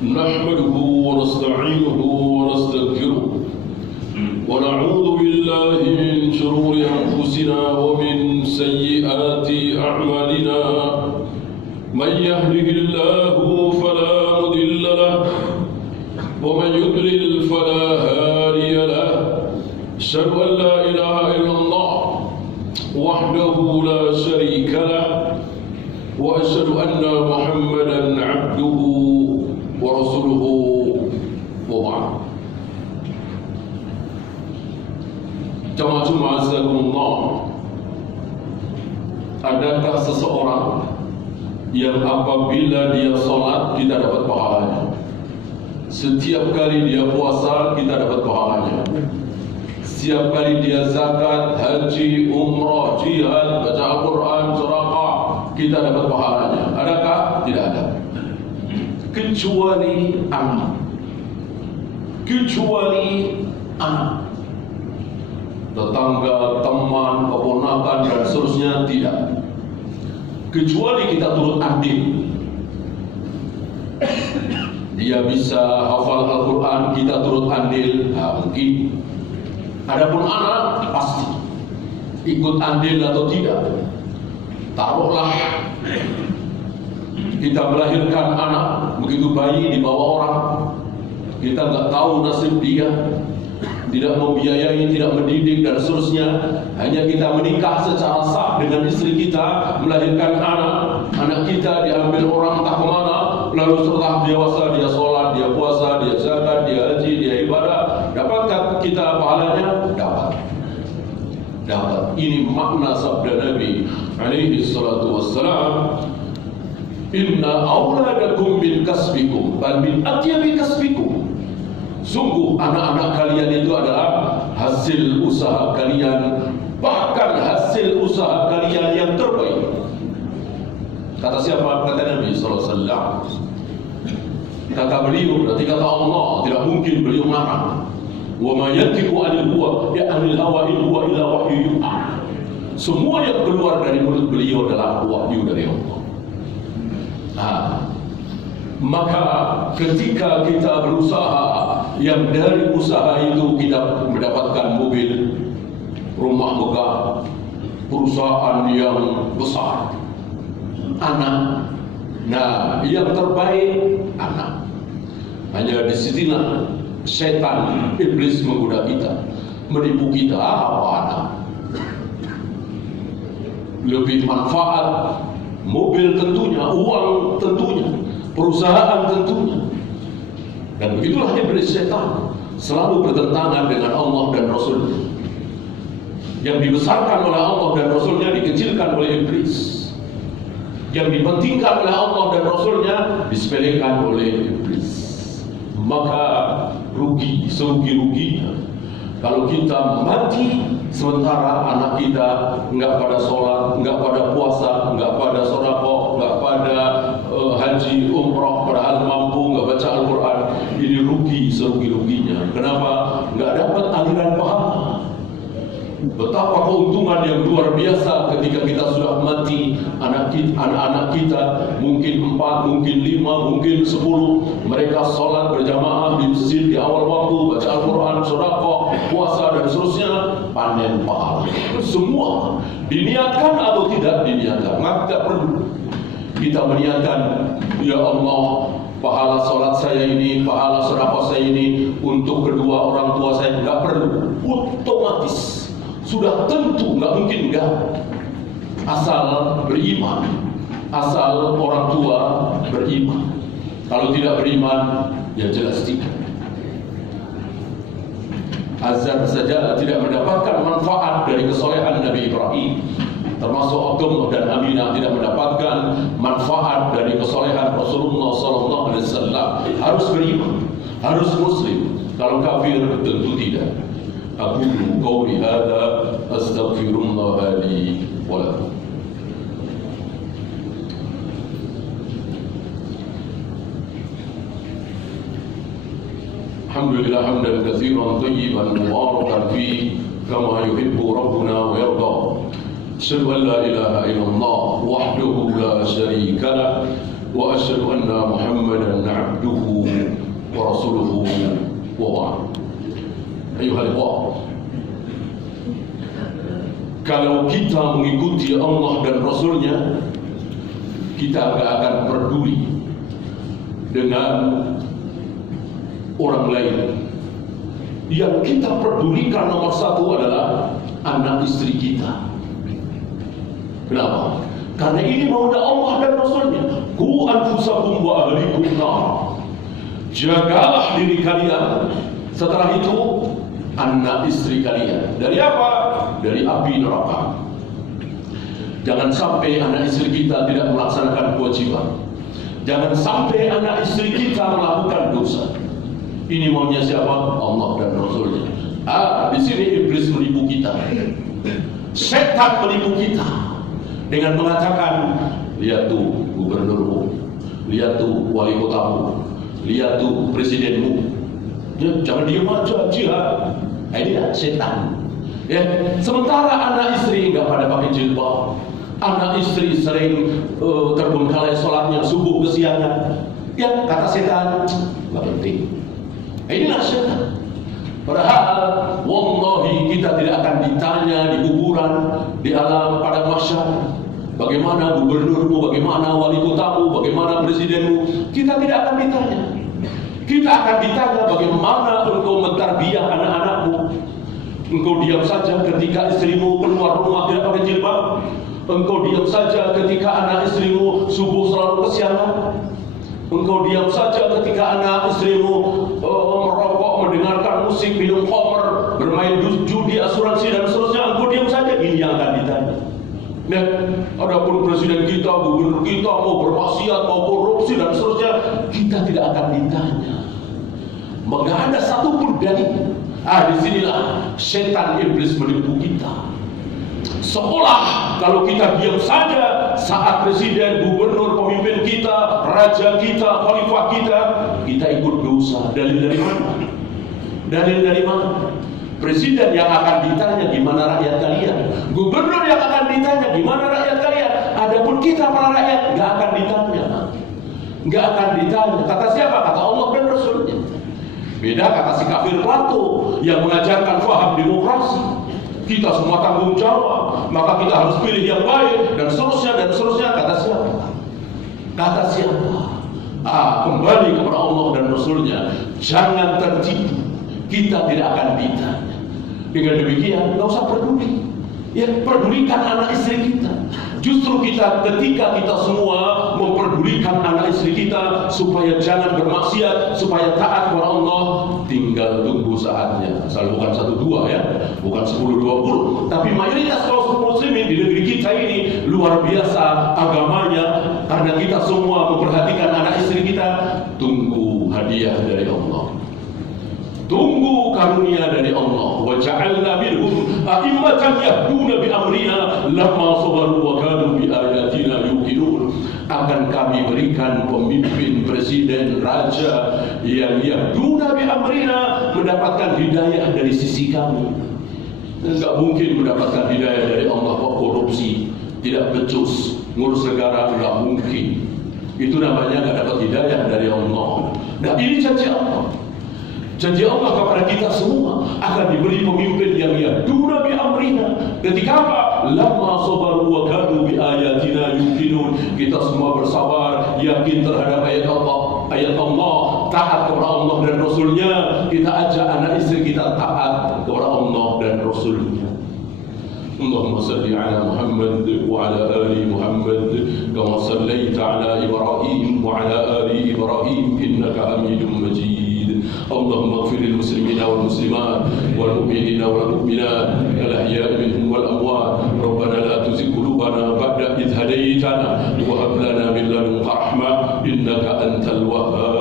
نحمده ونستعينه ونستغفره ونعوذ بالله من شرور أنفسنا ومن سيئات أعمالنا من يهده الله فلا مضل له ومن يضلل فلا هادي له أشهد أن لا إله إلا الله وحده لا شريك له وأشهد أن محمدا عبده ورسوله وبعد. Jemaah azakumullah, adakah seseorang yang apabila dia sholat kita dapat pahalanya? Setiap kali dia puasa kita dapat pahalanya. Setiap kali dia zakat, haji, umrah, jihad, baca Al-Quran, sedekah, kita dapat pahalanya. Adakah? Tidak ada. Kecuali anak. Tetangga, teman, keponakan dan seterusnya tidak. Kecuali kita turut andil. Dia bisa hafal Al-Quran, kita turut andil, mungkin. Adapun anak pasti ikut andil atau tidak. Taruhlah kita melahirkan anak, begitu bayi dibawa orang, kita nggak tahu nasib dia, tidak membiayai, tidak mendidik dan seterusnya. Hanya kita menikah secara sah dengan istri kita, melahirkan anak kita diambil orang tak kemana, lalu setelah dewasa dia sholat, dia puasa, dia zakat, dia haji, dia ibadah. Dapatkah kita pahalanya? Dapat. Ini makna sabda Nabi alaihi salatu wassalam, inna awladakum min kasbikum bal min atyabi kasbikum. Sungguh anak-anak kalian itu adalah hasil usaha kalian, bahkan hasil usaha kalian yang terbaik. Kata siapa? Kata Nabi sallallahu alaihi wasallam. Kata beliau, berarti kata Allah, tidak mungkin beliau marah. Wa ma yantiqu 'anil hawa in huwa illa wahyu yuha. Semua yang keluar dari mulut beliau adalah wahyu dari Allah. Maka ketika kita berusaha, yang dari usaha itu kita mendapatkan mobil, rumah megah, perusahaan yang besar, anak. Nah, yang terbaik anak. Hanya disitulah setan, iblis menggoda kita, menipu kita. Apa anak? Lebih manfaat, mobil tentunya, uang tentunya, perusahaan tentunya. Dan begitulah iblis, setan selalu bertentangan dengan Allah dan Rasulnya. Yang dibesarkan oleh Allah dan Rasulnya dikecilkan oleh iblis. Yang dipentingkan oleh Allah dan Rasulnya disepelekan oleh iblis. Maka rugi, serugi-ruginya kalau kita mati sementara anak kita enggak pada sholat, enggak pada puasa, enggak pada sedekah, enggak pada haji, umrah, padahal mampu, enggak baca Al-Quran. Ini rugi, serugi-ruginya. Kenapa? Enggak dapat aliran pahala. Betapa keuntungan yang luar biasa ketika kita sudah mati, anak-anak kita mungkin 4, mungkin 5, mungkin 10, mereka sholat berjamaah di masjid di awal waktu, baca Al-Quran, sedekah, puasa dan seterusnya, panen pahala. Semua diniatkan atau tidak diniatkan, maka tidak perlu kita meniatkan, ya Allah, pahala sholat saya ini, pahala sedekah saya ini untuk kedua orang tua saya. Tidak perlu, otomatis sudah tentu, nggak mungkin enggak. Asal beriman, asal orang tua beriman. Kalau tidak beriman, ya jelas tidak. Azar saja tidak mendapatkan manfaat dari kesolehan Nabi Ibrahim, termasuk Abdullah dan Aminah tidak mendapatkan manfaat dari kesolehan Rasulullah SAW. Harus beriman, harus muslim. Kalau kafir tentu tidak. أقول قولي هذا أستغفر الله لي ولكم. الحمد لله حمدا كثيرا طيبا مباركا فيه كما يحب ربنا ويرضى. أشهد أن لا إله إلا الله وحده لا شريك له وأشهد أن محمدا عبده ورسوله وبعد. أيها الإخوة, kalau kita mengikuti Allah dan Rasulnya, kita tidak akan peduli dengan orang lain. Yang kita pedulikan nomor satu adalah anak istri kita. Kenapa? Karena ini maunya Allah dan Rasulnya. Qu anfusakum wa ahlikum nar. Jagalah diri kalian. Setelah itu anak istri kalian. Dari apa? Dari api neraka. Jangan sampai anak istri kita tidak melaksanakan kewajiban. Jangan sampai anak istri kita melakukan dosa. Ini maunya siapa? Allah dan Rasulnya. Di sini iblis menipu kita. Setan menipu kita dengan mengatakan, lihat tuh gubernurmu, lihat tuh wali kotamu, lihat tuh presidenmu. Ya, jangan diam aja, jihad. Ini setan. Ya, sementara anak istri enggak pada pakai jilbab, anak istri sering terbengkalai sholatnya subuh kesiangan. Ya, kata setan, nggak penting. Inilah setan. Padahal, wallahi kita tidak akan ditanya di kuburan, di alam pada mahsyar. Bagaimana gubernurmu, bagaimana wali kotamu, bagaimana presidenmu? Kita tidak akan ditanya. Kita akan ditanya bagaimana engkau mentarbiyah anak-anakmu. Engkau diam saja ketika istrimu keluar rumah tidak pakai jilbab. Engkau diam saja ketika anak istrimu subuh selalu kesiangan. Engkau diam saja ketika anak istrimu merokok, mendengarkan musik, minum khamr, bermain judi, asuransi dan seterusnya. Engkau diam saja. Ini yang akan ditanya. Dan adapun presiden kita, gubernur kita mau bermaksiat, mau korupsi dan seterusnya, kita tidak akan ditanya. Maka ada satupun dalil. Disinilah setan iblis menipu kita. Seolah kalau kita diam saja saat presiden, gubernur, pemimpin kita, raja kita, khalifah kita ikut dosa. Dalil dari mana? Dalil dari mana? Presiden yang akan ditanya gimana rakyat kalian, gubernur yang akan ditanya gimana rakyat kalian. Adapun kita para rakyat nggak akan ditanya, nggak akan ditanya. Kata siapa? Kata Allah dan Rasulnya. Beda kata si kafir Plato yang mengajarkan faham demokrasi. Kita semua tanggung jawab, maka kita harus pilih yang baik dan seterusnya dan seterusnya. Kata siapa? Kata siapa? Kembali kepada Allah dan Rasulnya. Jangan tertipu. Kita tidak akan ditanya. Dengan demikian, nggak usah peduli. Ya, pedulikan anak istri kita. Justru kita, ketika kita semua memperdulikan anak istri kita supaya jangan bermaksiat, supaya taat kepada Allah, tinggal tunggu saatnya. Asal bukan 1-2 ya, bukan 10-20, tapi mayoritas kaum muslimin di negeri kita ini luar biasa agamanya, karena kita semua memperhatikan anak istri kita. Tunggu hadiah dari Allah. Tunggu karunia dari Allah. Wa ja'alna minhum a'immatan yahduna bi amrina lamma sabaru wa kanu bi ayatina yuqinun. Akan kami berikan pemimpin, presiden, raja yang yahduna bi amrina, mendapatkan hidayah dari sisi kami. Enggak mungkin mendapatkan hidayah dari Allah kok korupsi, tidak becus, ngurus negara, enggak mungkin. Itu namanya enggak dapat hidayah dari Allah. Nah, ini janji Allah. Janji Allah kepada kita semua akan diberi pemimpin yang yahduna bi amrina. Ketika apa? Lamma sabaru wa kanu bi ayatina yuqinun. Kita semua bersabar, yakin terhadap ayat Allah, taat kepada Allah dan Rasulnya. Kita ajak anak istri kita taat kepada Allah dan Rasulnya. Allahumma salli ala Muhammad wa ala ali Muhammad kama sallaita ala Ibrahim wa ala ali Ibrahim innaka Hamidum Majid. اللهم اغفر للمسلمين والمسلمات والمؤمنين والمؤمنات الأحياء منهم والأموات. ربنا لا تزغ قلوبنا بعد إذ هديتنا وهب لنا من لدنك رحمة إنك أنت الوهاب.